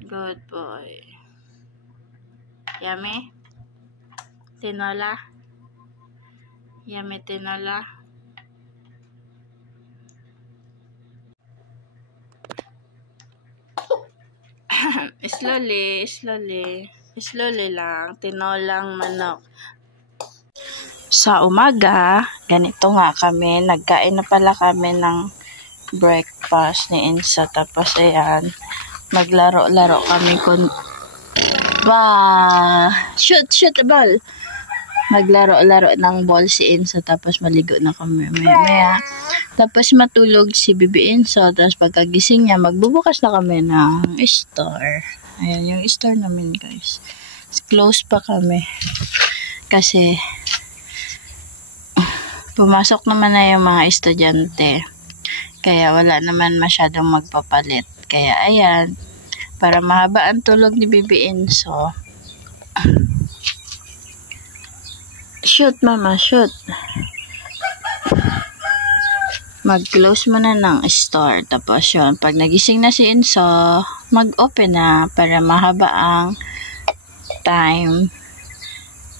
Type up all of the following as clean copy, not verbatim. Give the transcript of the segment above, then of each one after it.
Good boy. Yummy? Tinola? Yummy tinola? Slowly, slowly. Slowly lang. Tinolang manok. Sa umaga, ganito nga kami. Nagkain na pala kami ng breakfast ni Insa. Tapos ayan, maglaro-laro kami shoot the ball. Maglaro-laro ng ball si Insa. Tapos maligo na kami maya. Tapos matulog si Bibi Insa. Tapos pagkagising niya, magbubukas na kami ng store. Ayan yung store namin, guys. Close pa kami. Kasi pumasok naman na yung mga estudyante. Kaya wala naman masyadong magpapalit. Kaya ayan, para mahaba ang tulog ni Bibi Inso. Shoot, mama, shoot. Mag-close muna ng store. Tapos yun, pag nagising na si Inso, mag-open na para mahaba ang time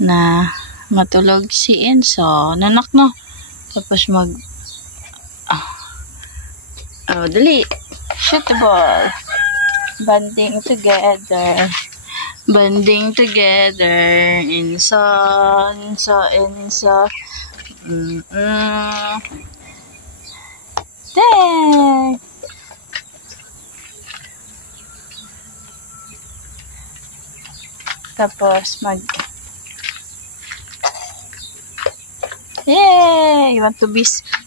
na matulog si Inso. Nanak, no? Tapos dali. Shoot the ball. Banding together. Banding together. Inso. Dang! Tapos yay!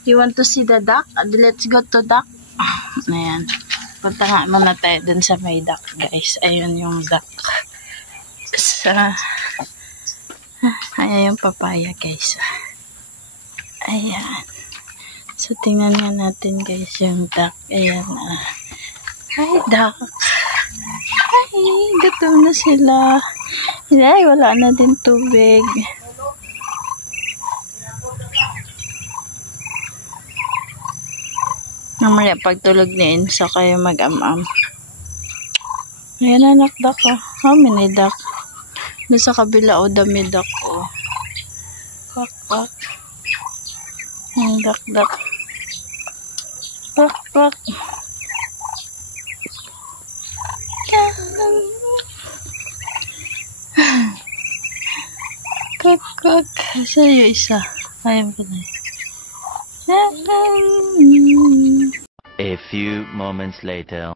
You want to see the duck? Let's go to duck. Ayan. Punta nga muna tayo dun sa may duck, guys. Ayun yung duck. Ayan yung papaya, guys. Ayan. So, tingnan nga natin, guys, yung duck. Ayan. Hi, duck. Hi, gutom na sila. Ay, wala na din tubig. Mamaya, pagtulog ni Insa kayo mag-am-am. Ayan, anak, duck, oh. How many duck? Doon sa kabila, oh, dami duck, oh. Quack, quack. Duck, duck. Quack, quack. Quack, quack. Saan yung isa? Ayan pa na. A few moments later.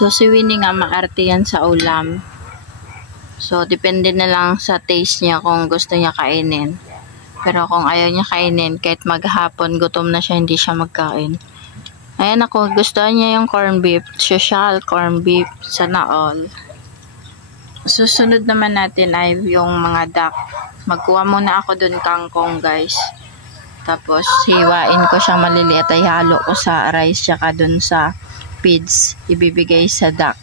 So, si Winnie nga maarte yan sa ulam. So, depende na lang sa taste niya kung gusto niya kainin. Pero kung ayaw niya kainin, kahit maghapon, gutom na siya, hindi siya magkain. Ayan ako, gusto niya yung corn beef. Social corn beef. Sana all. Susunod naman natin ay yung mga duck. Magkuha muna ako dun kangkong, guys. Tapos, hiwain ko siyang maliliit ay halo ko sa rice tsaka dun sa feeds ibibigay sa duck.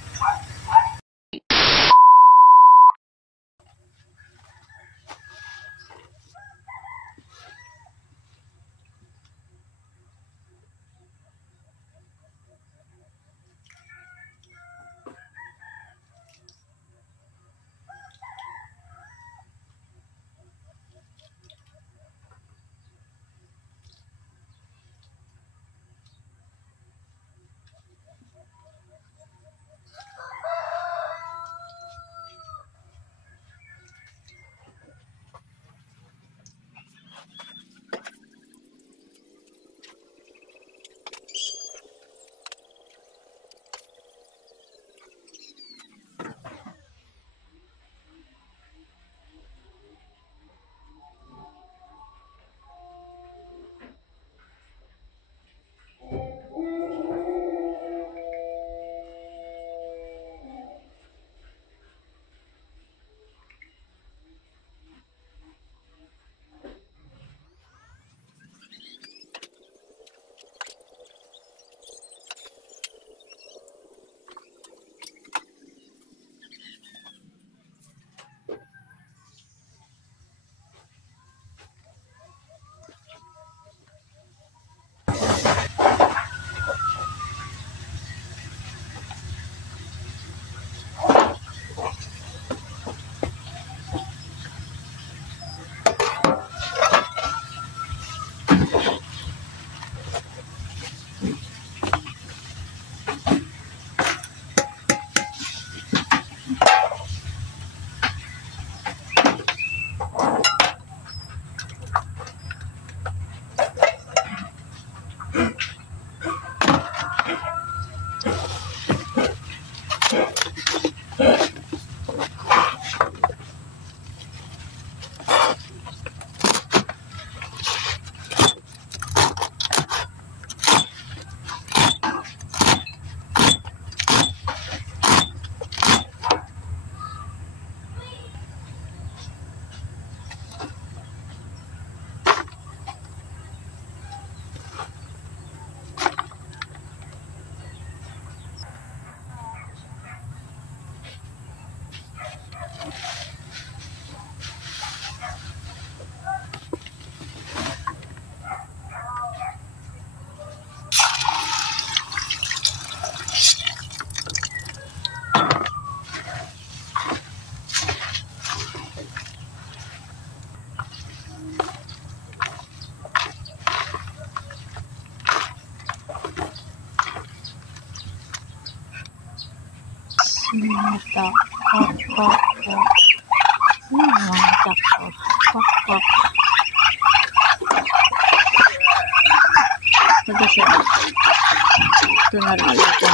Ito na lang ito.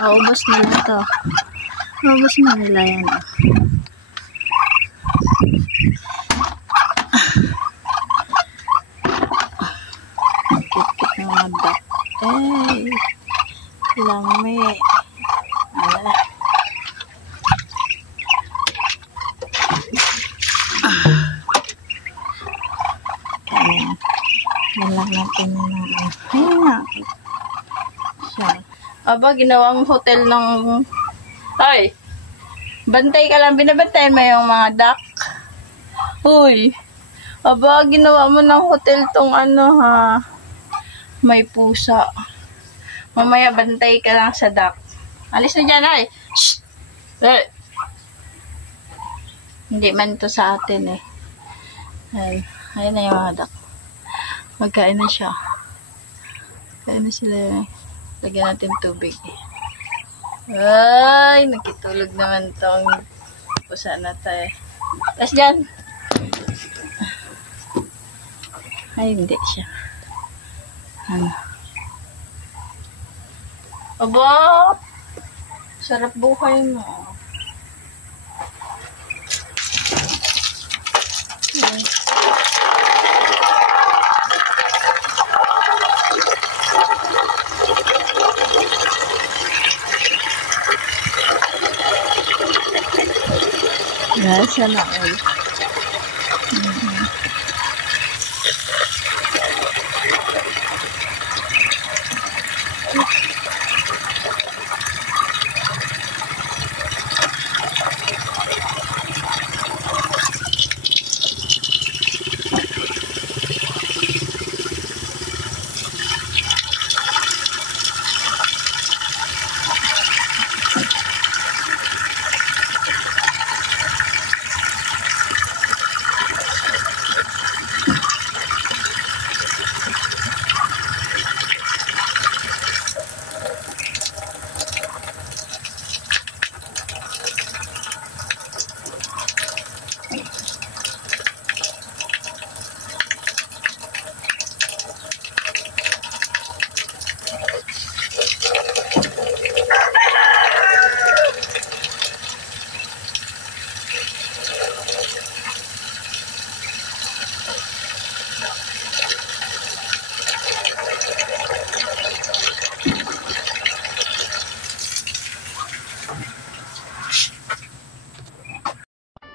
Maubos nila ito. Maubos na nila yan. Kit-kit ng mga duck. Lami. Wala. Yan lang natin na ayun na. Siya. Aba, ginawang hotel ng... Ay! Bantay ka lang. Binabantayan mo yung mga duck. Uy! Aba, ginawa mo ng hotel tong ano ha. May pusa. Mamaya bantay ka lang sa duck. Alis na dyan ay! Shhh! Hindi man to sa atin eh. Ayun na yung mga duck. Magkain na siya. Kain na sila. Lagyan natin tubig. Ay, nakitulog naman tong pusa na tayo. Tapos dyan. Ay, hindi siya. Ano? Aba! Sarap buhay mo. Nasa na all.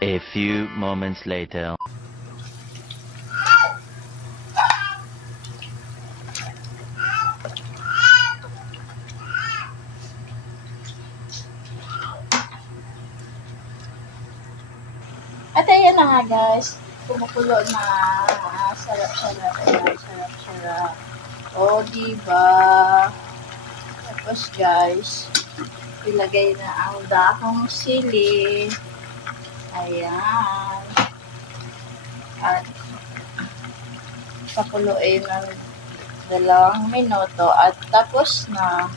A few moments later. At ayan na nga guys, kumukulo na. Sarap-sarap. Sarap-sarap. O, diba? Tapos guys, ilagay na ang dahong sili. Ayan. At Pakuluin ng 2 minuto at tapos na.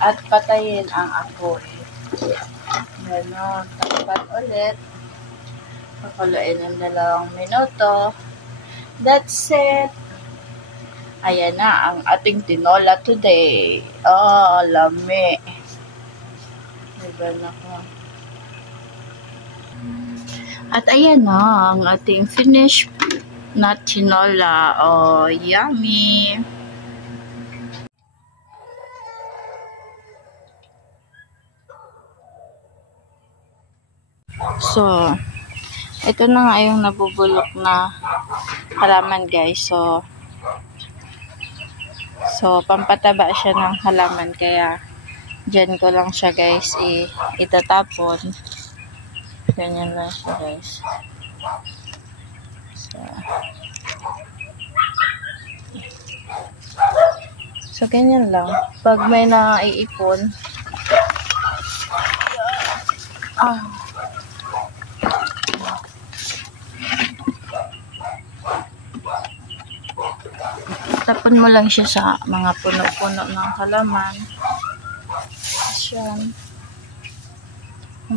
At patayin ang apoy. Ganon. Tapat ulit. Pakuluin ng 2 minuto. That's it. Ayan na ang ating tinola today. Oh, lami. Diba na ko? At ayan na ang ating finished na tinola. Oh, yummy. So, ito na nga yung nabubulok na halaman, guys. So pampataba siya ng halaman. Kaya, dyan ko lang siya, guys, itatapon. Ganyan lang siya, guys. So ganyan lang. Pag may naiipon, tapon mo lang siya sa mga puno-puno ng halaman. Yan.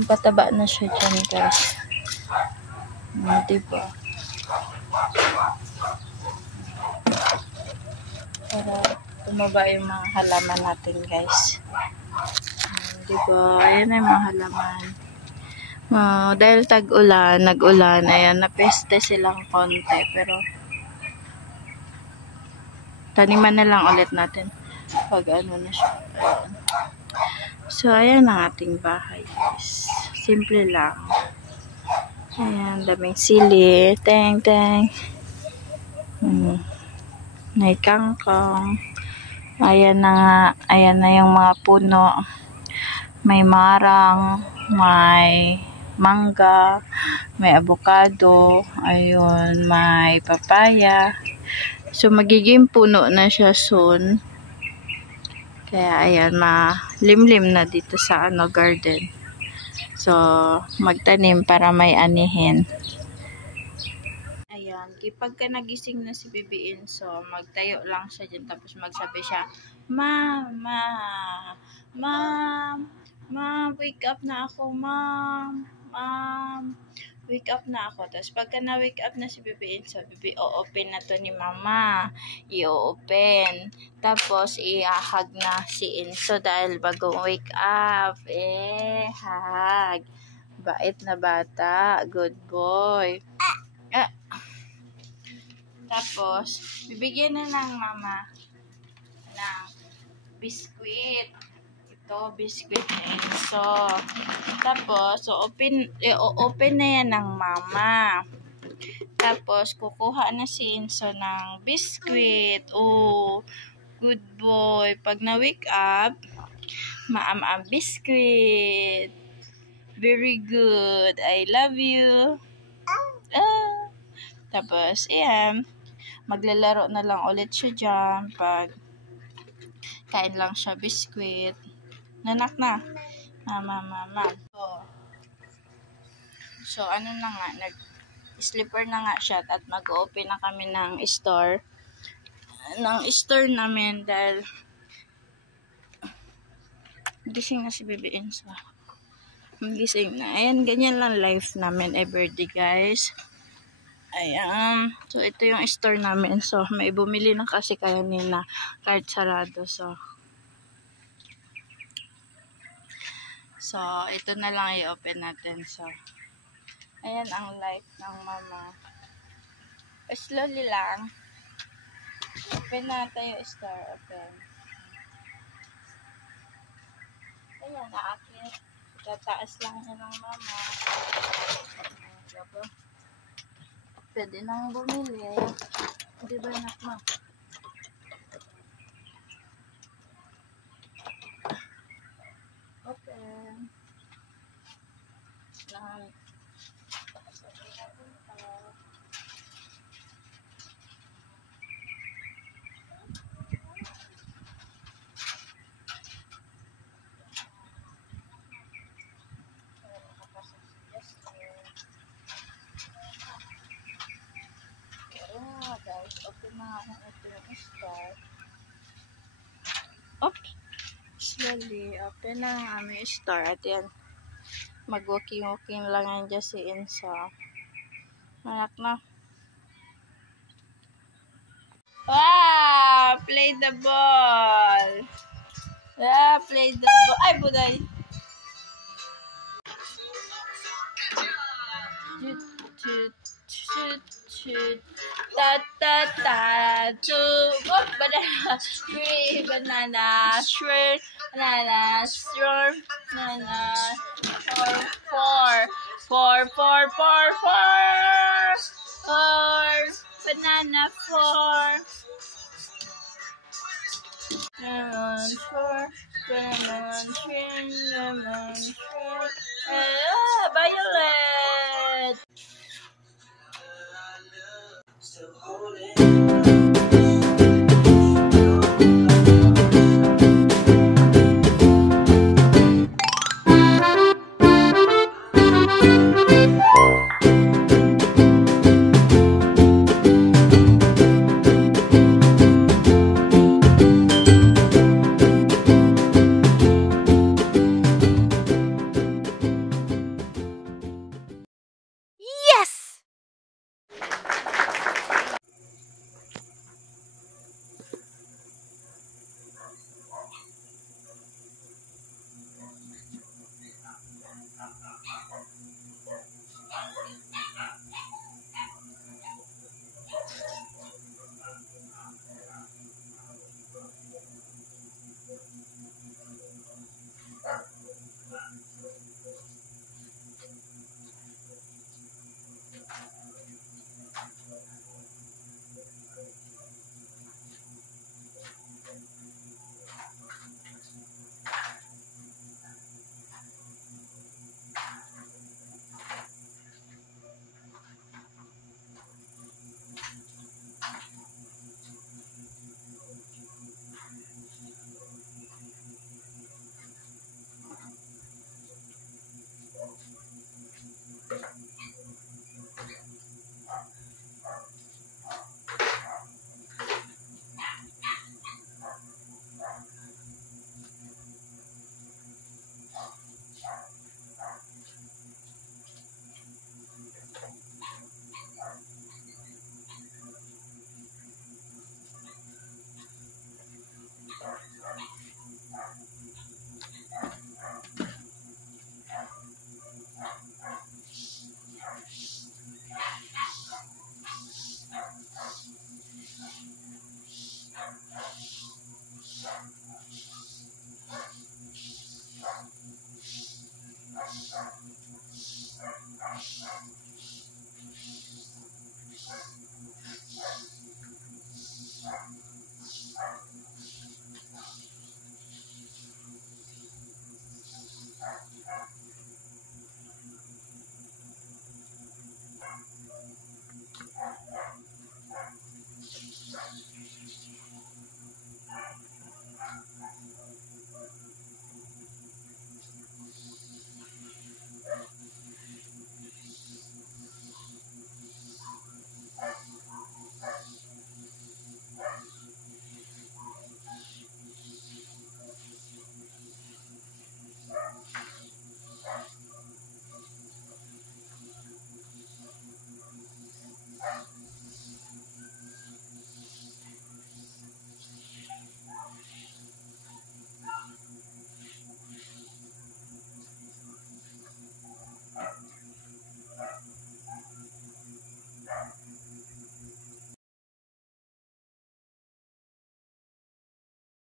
Pataba na siya dyan, guys. Diba? Para tumaba yung mga halaman natin, guys. Diba? Ayan na yung mga halaman. Dahil tag-ulan, nag-ulan, ayan, napeste silang konti. Pero, taniman na lang ulit natin pag ano na siya. Ayan. So, ayan ang ating bahay, guys. Simple lang. Ayan, daming sili. Teng. May kangkong. Ayan na nga. Ayan na yung mga puno. May marang. May mangga. May avocado. Ayun, may papaya. So, magiging puno na siya soon. Kaya, ayan, malimlim na dito sa garden. So, magtanim para may anihin. Ayan, pagka nagising na si Bibiin, so, magtayo lang siya dyan. Tapos, magsabi siya, Mama, wake up na ako, Mom, wake up na ako. Tapos, pagka na-wake up na si Bibiin, so, o-open na to ni Mama. I-open. Tapos, i-hug na si Inso dahil bagong wake up. Hug. Bait na bata. Good boy. Tapos, bibigyan na ng Mama ng biskuit. Ito, biskuit na Inso. Tapos, open na yan ng Mama. Tapos, kukuha na si Inso ng biskuit. Oh, good boy. Pag na-wake up, maam-am biskuit. Very good. I love you. Tapos, ayan. Maglalaro na lang ulit siya dyan. Pag kain lang siya biskuit. Nanak na. Mama. So, ano na nga, nag-sleeper na nga siya at mag-open na kami ng store namin dahil gising na si Bibiin. So, gising na. Ayan, ganyan lang life namin everyday, guys. Ayan. So, ito yung store namin. So, may bumili na kasi kaya nila kahit sarado. So, ito na lang i-open natin. So, ayan ang life ng Mama. Slowly lang. Open na tayo store. Open. Ayan, naakit. Tataas lang yan ng Mama. Ayan, pwede nang bumili. Di ba, anak mo? Open. Lahat. Ito na nga, ito yung star. Oops! Slowly. Ito na nga, may star. At yan, mag-walking-walking lang yan dyan si Insa. Anak na. Wow! Play the ball! Yeah, play the ball. Ay, buday! Shoot, shoot, shoot. Ta ta ta. Two. Oh, banana. Three. Banana. Shrimp. Banana. Shrimp. Banana. Four. Four. Four. Four. Four. Four. Banana. Four. Lemon. Four. Lemon. Shrimp. Lemon. Shrimp. Violet.